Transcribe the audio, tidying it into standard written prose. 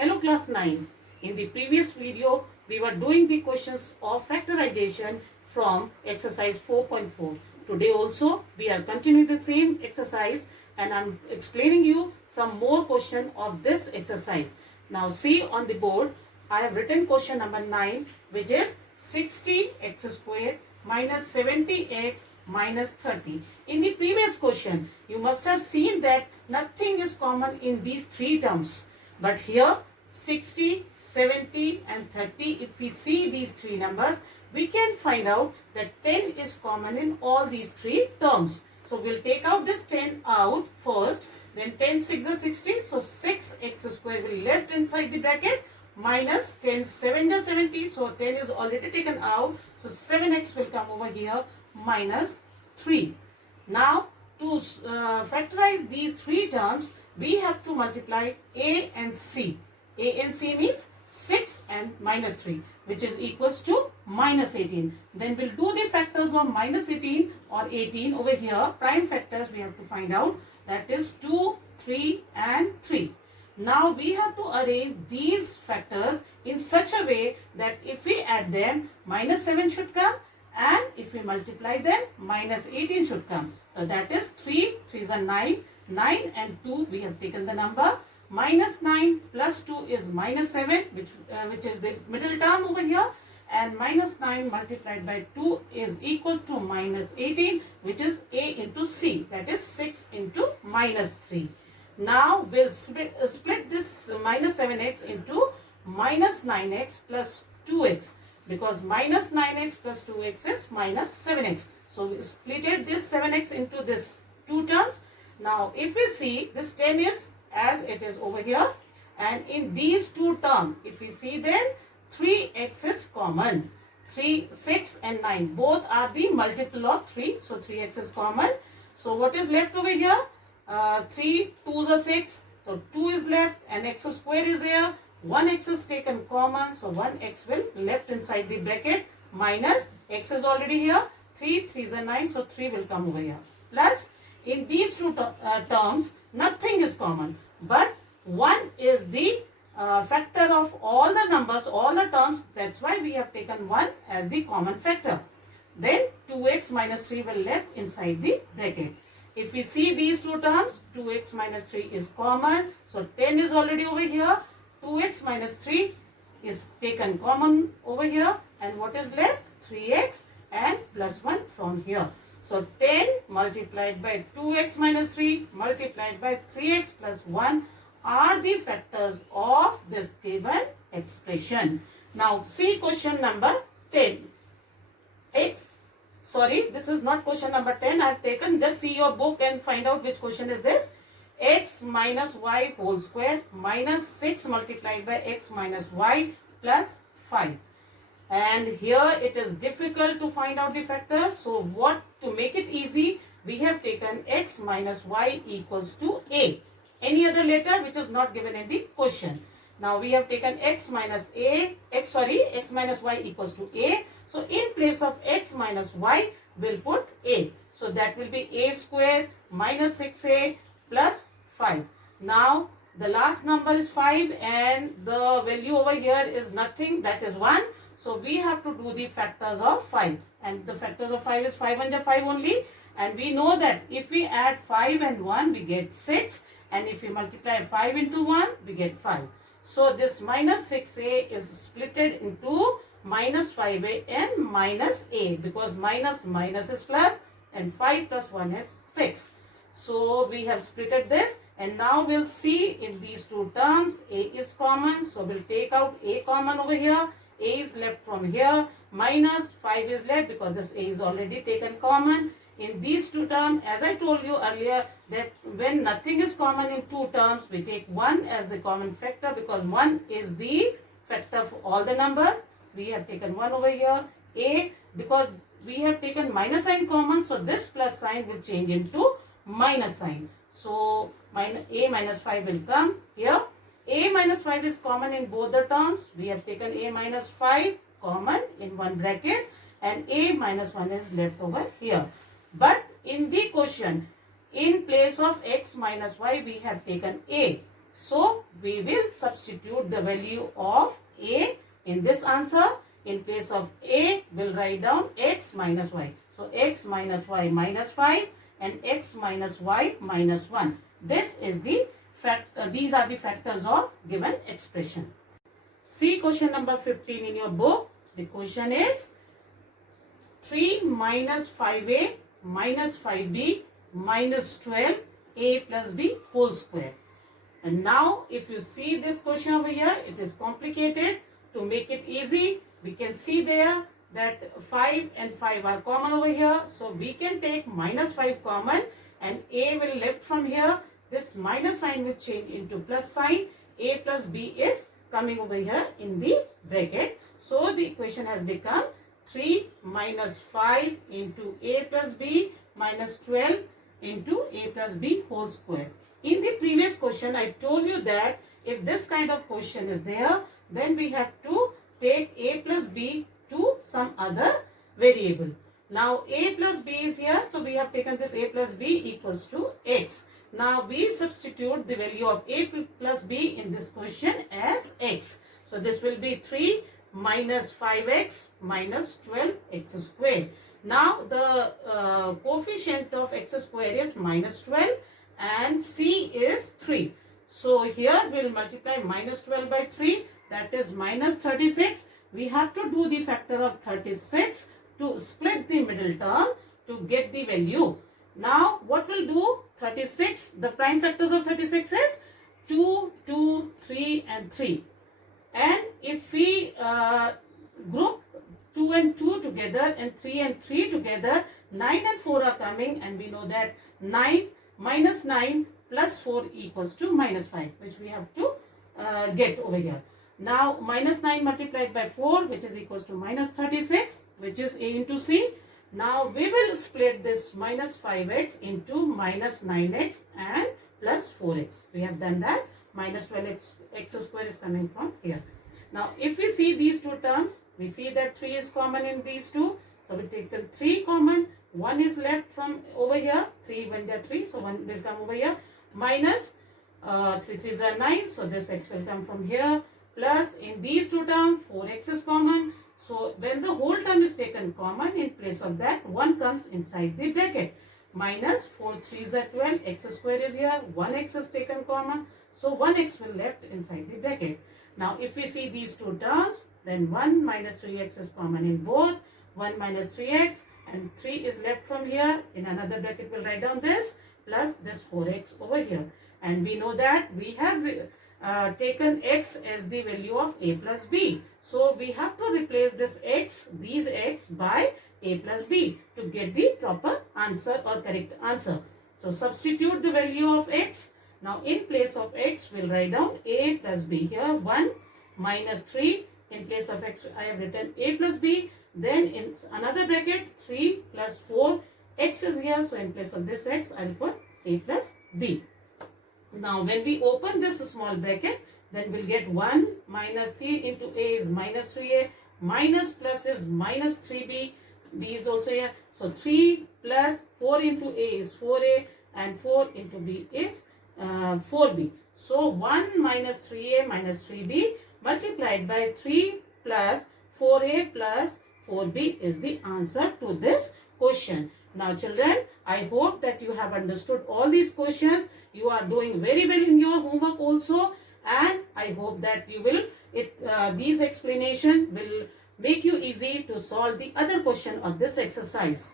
Hello class 9. In the previous video, we were doing the questions of factorization from exercise 4.4. Today also, we are continuing the same exercise and I am explaining you some more question of this exercise. Now see on the board, I have written question number 9, which is 60x square minus 70x minus 30. In the previous question, you must have seen that nothing is common in these three terms. But here 60, 70 and 30, if we see these three numbers, we can find out that 10 is common in all these three terms. So we'll take out this 10 out first, then 10 6 is 60, so 6x square will left inside the bracket minus 10 7 is 70, so 10 is already taken out, so 7x will come over here minus 3. Now to factorize these three terms, we have to multiply a and c. A and c means 6 and minus 3, which is equals to minus 18. Then we'll do the factors of minus 18 or 18 over here. Prime factors we have to find out. That is 2, 3 and 3. Now we have to arrange these factors in such a way that if we add them, minus 7 should come, and if we multiply them, minus 18 should come. So that is 3, 3 is a 9, 9 and 2 we have taken the number. Minus 9 plus 2 is minus 7, which is the middle term over here, and minus 9 multiplied by 2 is equal to minus 18, which is a into c, that is 6 into minus 3. Now we'll split this minus 7x into minus 9x plus 2x, because minus 9x plus 2x is minus 7x. So we splitted this 7x into this two terms. Now if we see, this 10 is as it is over here, and in these two terms, if we see, then 3x is common. 3, 6 and 9 both are the multiple of 3, so 3x is common. So what is left over here? 3 2s are 6, so 2 is left and x square is there. 1x is taken common, so 1x will left inside the bracket, minus x is already here. 3 3s are 9, so 3 will come over here. Plus in these two terms, nothing is common, but 1 is the factor of all the numbers, all the terms. That's why we have taken 1 as the common factor. Then 2x minus 3 will left inside the bracket. If we see these two terms, 2x minus 3 is common, so 10 is already over here. 2x minus 3 is taken common over here, and what is left? 3x and plus 1 from here. So 10 multiplied by 2x minus 3 multiplied by 3x plus 1 are the factors of this given expression. Now see question number 10. This is not question number 10. I have taken, just see your book and find out which question is this. X minus y whole square minus 6 multiplied by x minus y plus 5. And here it is difficult to find out the factors. So to make it easy, we have taken x minus y equals to a. Any other letter which is not given in the question. Now we have taken x minus y equals to a. So in place of x minus y, we'll put a. So that will be a square minus 6a plus 5. Now the last number is 5 and the value over here is nothing, that is 1. So we have to do the factors of 5, and the factors of 5 is 5 under 5 only, and we know that if we add 5 and 1 we get 6, and if we multiply 5 into 1 we get 5. So this minus 6a is splitted into minus 5a and minus a, because minus is plus and 5 plus 1 is 6. So we have splitted this, and now we'll see in these two terms a is common, so we'll take out a common over here. A is left from here, minus 5 is left because this a is already taken common. In these two terms, as I told you earlier, that when nothing is common in two terms, we take 1 as the common factor, because 1 is the factor for all the numbers. We have taken 1 over here. A, because we have taken minus sign common, so this plus sign will change into minus sign. So a minus 5 will come here. A minus 5 is common in both the terms. We have taken a minus 5 common in one bracket, and a minus 1 is left over here. But in the question, in place of x minus y, we have taken a. So we will substitute the value of A in this answer. In place of A, we'll write down x minus y. So x minus y minus 5 and x minus y minus 1. This is the these are the factors of given expression. See question number 15 in your book. The question is 3 minus 5a minus 5b minus 12a plus b whole square. And now if you see this question over here, it is complicated. To make it easy, we can see there that 5 and 5 are common over here. So we can take minus 5 common and a will left from here. This minus sign will change into plus sign. A plus b is coming over here in the bracket. So the equation has become 3 minus 5 into a plus b minus 12 into a plus b whole square. In the previous question, I told you that if this kind of question is there, then we have to take a plus b to some other variable. Now a plus b is here, so we have taken this a plus b equals to x. Now we substitute the value of a plus b in this question as x. So this will be 3 minus 5x minus 12x square. Now the coefficient of x square is minus 12 and c is 3. So here we will multiply minus 12 by 3, that is minus 36. We have to do the factor of 36 to split the middle term to get the value. Now what we'll do, 36, the prime factors of 36 is 2, 2, 3 and 3. And if we group 2 and 2 together and 3 and 3 together, 9 and 4 are coming, and we know that 9 minus 9 plus 4 equals to minus 5, which we have to get over here. Now minus 9 multiplied by 4, which is equals to minus 36, which is a into c. Now we will split this minus 5x into minus 9x and plus 4x. We have done that. Minus 12x x square is coming from here. Now if we see these two terms, we see that 3 is common in these two. So we take 3 common. 1 is left from over here. 3 when they are 3. So 1 will come over here. Minus 3 3s are 9. So this x will come from here. Plus in these two terms, 4x is common. So when the whole term is taken common, in place of that 1 comes inside the bracket. Minus 4 3s are 12. X square is here. 1x is taken common. So 1x will left inside the bracket. Now if we see these two terms, then 1 minus 3x is common in both. 1 minus 3x and 3 is left from here. In another bracket we'll write down this plus this 4x over here. And we know that we have taken x as the value of a plus b. So we have to replace this x, these x by a plus b to get the proper answer or correct answer. So substitute the value of x. Now in place of x we'll write down a plus b here. 1 minus 3. In place of x I have written a plus b. Then in another bracket 3 plus 4. X is here. So in place of this x I'll put a plus b. Now when we open this small bracket, then we'll get 1 minus 3 into a is minus 3a, minus plus is minus 3b, b is also here. So 3 plus 4 into a is 4a and 4 into b is 4b. So 1 minus 3a minus 3b multiplied by 3 plus 4a plus 4b is the answer to this question. Now children, I hope that you have understood all these questions. You are doing very well in your homework also, and I hope that you will, these explanations will make you easy to solve the other question of this exercise.